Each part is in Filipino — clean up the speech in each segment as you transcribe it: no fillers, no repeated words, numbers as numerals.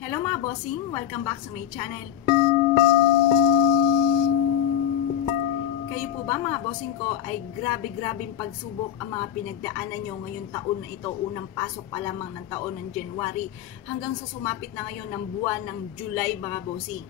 Hello mga bossing! Welcome back sa my channel. Kayo po ba mga bossing ko ay grabe-grabing pagsubok ang mga pinagdaanan nyo ngayong taon na ito, unang pasok pa lamang ng taon ng January hanggang sa sumapit na ngayon ng buwan ng July mga bossing.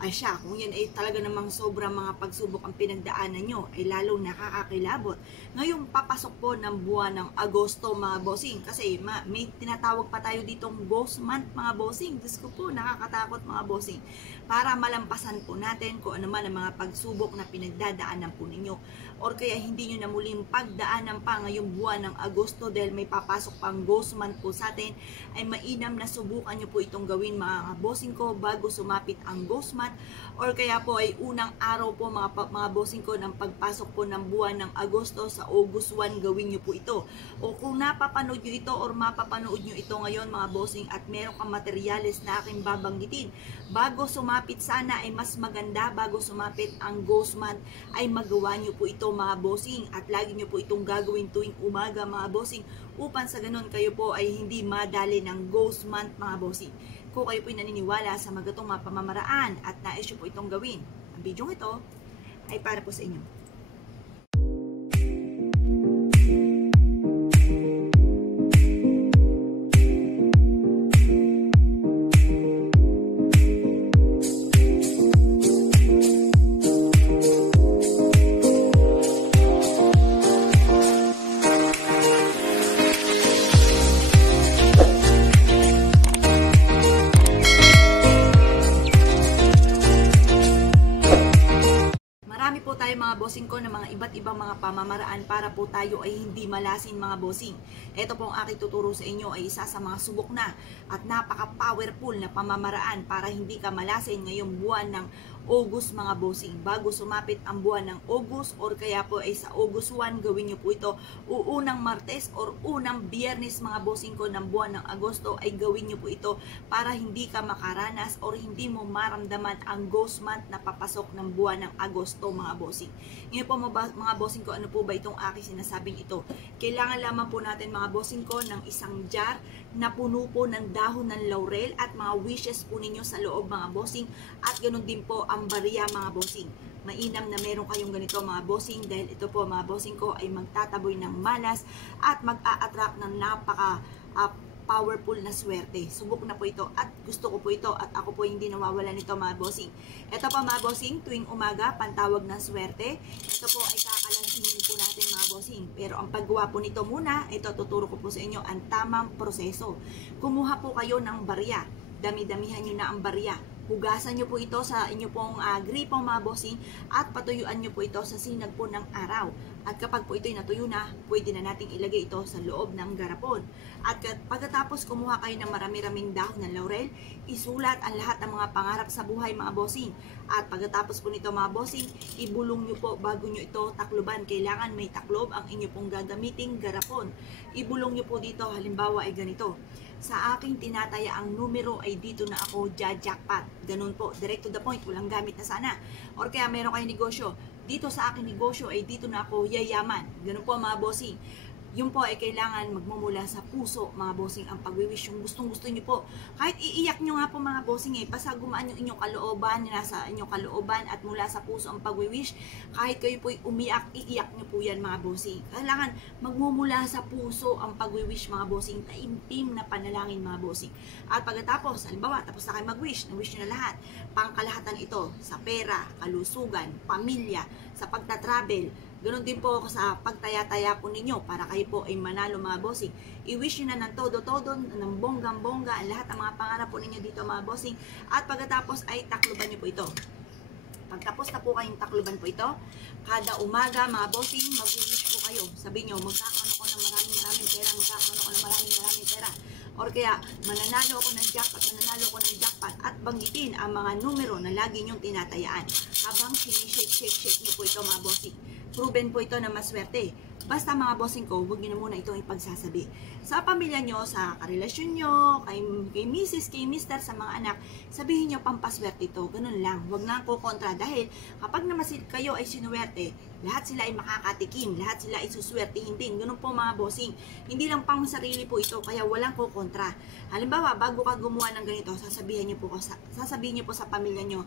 Ay siya, kung yan ay talaga namang sobrang mga pagsubok ang pinagdaanan nyo, ay lalong nakakakilabot. Ngayong papasok po ng buwan ng Agosto mga bossing, kasi may tinatawag pa tayo ditong ghost month mga bossing. Diyos ko po, nakakatakot mga bossing. Para malampasan po natin kung ano man ang mga pagsubok na pinagdadaanan po ninyo. Or kaya hindi nyo na muling pagdaanan pa ngayong buwan ng Agosto dahil may papasok pang ghost month po sa atin, ay mainam na subukan nyo po itong gawin mga bossing ko bago sumapit ang ghost month. Or kaya po ay unang araw po mga bossing ko ng pagpasok po ng buwan ng Agosto sa August 1 gawin nyo po ito. O kung napapanood nyo ito or mapapanood nyo ito ngayon mga bossing at meron kang materyales na aking babanggitin, bago sumapit sana ay mas maganda bago sumapit ang ghost month ay magawa nyo po ito mga bossing at lagi nyo po itong gagawin tuwing umaga mga bossing upang sa ganun kayo po ay hindi madali ng ghost month mga bossing. Kung kayo po naniniwala sa magatong mga pamamaraan at nais nyo po itong gawin, ang video ito ay para po sa inyo. Mga bossing ko ng mga iba't ibang mga pamamaraan para po tayo ay hindi malasin mga bossing. Ito po ang aking tuturo sa inyo ay isa sa mga subok na at napaka-powerful na pamamaraan para hindi ka malasin ngayong buwan ng August mga bossing. Bago sumapit ang buwan ng August or kaya po ay sa August 1 gawin nyo po ito unang Martes or unang Biyernes mga bossing ko ng buwan ng Agosto ay gawin nyo po ito para hindi ka makaranas or hindi mo maramdaman ang ghost month na papasok ng buwan ng Agosto mga bossing. Ngayon po mga bossing ko, ano po ba itong aking sinasabing ito? Kailangan lamang po natin mga bossing ko ng isang jar na puno po ng dahon ng laurel at mga wishes po ninyo sa loob mga bossing at ganoon din po ang barya mga bossing. Mainam na meron kayong ganito mga bossing dahil ito po mga bossing ko ay magtataboy ng malas at mag-a-attract ng napaka powerful na swerte. Subok na po ito at gusto ko po ito at ako po hindi nawawala nito mga bossing. Ito po mga bossing, tuwing umaga, pantawag ng swerte. Ito po ay kakalansin po natin mga bossing. Pero ang paggawa po nito muna, ito tuturo ko po sa inyo ang tamang proseso. Kumuha po kayo ng barya. Dami-damihan nyo na ang barya. Hugasan nyo po ito sa inyo pong gripo mga bossing at patuyuan nyo po ito sa sinag po ng araw. At kapag po ito'y natuyo na, pwede na nating ilagay ito sa loob ng garapon. At pagkatapos kumuha kayo ng marami-raming dahon ng laurel, isulat ang lahat ng mga pangarap sa buhay mga bossing. At pagkatapos po nito mga bossing, ibulong nyo po bago nyo ito takloban. Kailangan may taklob ang inyo pong gagamiting garapon. Ibulong nyo po dito, halimbawa ay ganito. Sa aking tinataya ang numero ay dito na ako jackpot. Ganun po, direct to the point, walang gamit na sana. Or kaya meron kayong negosyo, dito sa aking negosyo ay dito na ako yayaman. Ganun po mga bossing. Yun po ay kailangan magmumula sa puso mga bossing ang pagwiwish. Yung gustong-gusto nyo po. Kahit iiyak nyo nga po mga bossing basta gumaan yung inyong kalooban, nasa inyong kalooban at mula sa puso ang pagwiwish. Kahit kayo po umiyak, iiyak nyo po yan mga bossing. Kailangan magmumula sa puso ang pagwiwish mga bossing. Taimtim na panalangin mga bossing. At pagkatapos, halimbawa, tapos na kayo mag-wish, na-wish nyo na lahat. Pangkalahatan ito sa pera, kalusugan, pamilya, sa pagta-travel. Ganon din po sa pagtaya-taya po ninyo para kayo po ay manalo mga bossing. I-wish nyo na ng todo-todo, ng bonggang-bongga, ang lahat ng mga pangarap po ninyo dito mga bossing. At pagkatapos ay takloban nyo po ito. Pagtapos na po kayong takloban po ito, kada umaga mga bossing, mag-wish po kayo. Sabi nyo, magkakaroon ako ng maraming pera, magkakaroon ako ng maraming pera. Or kaya, mananalo ako ng jackpot at banggitin ang mga numero na lagi nyong tinatayaan. Habang sinishake nyo po ito mga bossing. Proven po ito na maswerte. Basta mga bossing ko, huwag nyo na muna itong ipagsasabi. Sa pamilya nyo, sa karelasyon nyo, kay misis, kay mister, sa mga anak, sabihin nyo pampaswerte ito. Ganun lang. Huwag lang kukontra. Dahil kapag naman kayo ay sinuwerte, lahat sila ay makakatikim, lahat sila ay suswertihin din. Ganun po mga bossing. Hindi lang pang sarili po ito, kaya walang kukontra. Halimbawa, bago ka gumawa ng ganito, sasabihin niyo po sa pamilya nyo,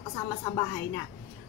kasama sa bahay na,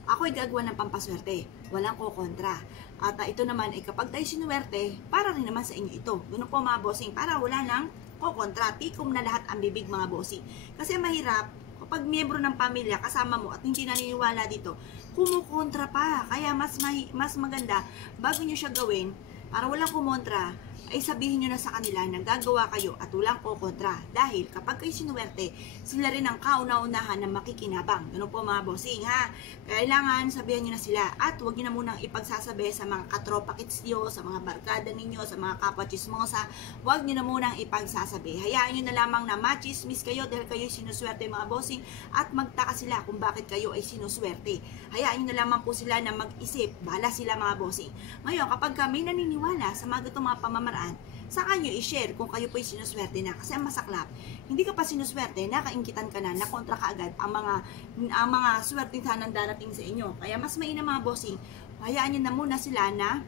ako ay gagawa ng pampaswerte, walang kukontra. At ito naman ay kapag tayo sinuwerte, para rin naman sa inyo ito. Ganun po mga bossing, para wala nang kukontra. Tikom na lahat ang bibig mga bossing. Kasi mahirap, kapag miyembro ng pamilya kasama mo at hindi naniniwala dito, kumukontra pa. Kaya mas maganda, bago nyo siya gawin, para walang kumontra, ay sabihin nyo na sa kanila na gagawa kayo at walang kukontra. Dahil kapag kayo sinuwerte, sila rin ang kauna-unahan na makikinabang. Ganun po mga bossing ha. Kailangan sabihan nyo na sila at huwag nyo na munang ipagsasabi sa mga katropa kits nyo, sa mga barkada ninyo, sa mga kapwa chismosa. Huwag nyo na munang ipagsasabi. Hayaan nyo na lamang na machismis kayo dahil kayo sinuswerte mga bossing at magtaka sila kung bakit kayo ay sinuswerte. Hayaan nyo na lamang po sila na mag-isip. Bahala sila mga bossing. Ngayon, kapag kami naniniwala sa mga itong mga pamamaraan, saka nyo i-share kung kayo po'y sinuswerte na. Kasi ang masaklap, hindi ka pa sinuswerte, nakaingkitan ka na, nakontra ka agad ang mga swertihan ng darating sa inyo. Kaya mas mainam mga bossing, hayaan nyo na muna sila na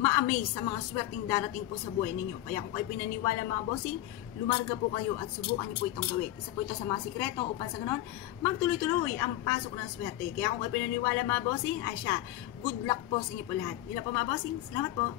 ma-amaze sa mga swerteng darating po sa buhay ninyo. Kaya kung kayo pinaniwala mga bossing, lumarga po kayo at subukan nyo po itong gawin. Isa po ito sa mga sikreto upang sa ganon, magtuloy-tuloy ang pasok ng swerte. Kaya kung kayo pinaniwala mga bossing, ay siya, good luck po sa inyo po lahat. Yun lang po mga bossing, salamat po.